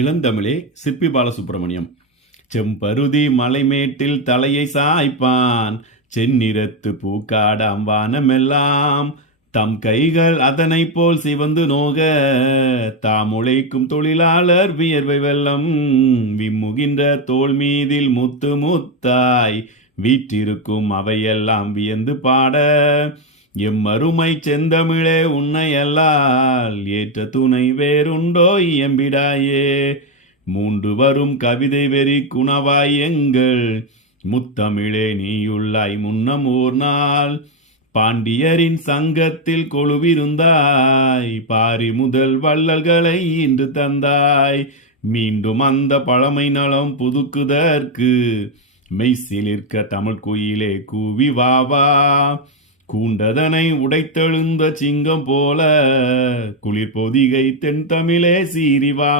இளந்தமிழே சிற்பி பாலசுப்ரமணியம். செம்பருதி மலைமேட்டில் தலையை சாய்ப்பான், செந்நிறத்து பூக்காடாம் வானமெல்லாம். தம் கைகள் அதனை போல் சிவந்து நோக, தாம் உழைக்கும் தொழிலாளர் வியர்வை வெள்ளம். விம்முகின்ற தோல் மீதில் முத்து முத்தாய் வீற்றிருக்கும் அவையெல்லாம் வியந்து பாட, எம்மருமை செந்தமிழே உன்னை அல்லால் ஏற்ற துணை வேறுண்டோ இயம்பிடாயே. மூன்று வரும் கவிதை வெறி குணவாய் எங்கள் முத்தமிழே நீயுள்ளாய் முன்னம் ஓர் நாள். பாண்டியரின் சங்கத்தில் கொழுவிருந்தாய், பாரி முதல் வள்ளல்களை இன்று தந்தாய். மீண்டும் அந்த பழமை நலம் புதுக்குதற்கு மெய்சிலிர்க்க தமிழ் குயிலே கூவி வாவா. கூண்டதனை உடைத்தெழுந்த சிங்கம் போல குளிர் பொதிகை தென் தமிழே சீரிவா.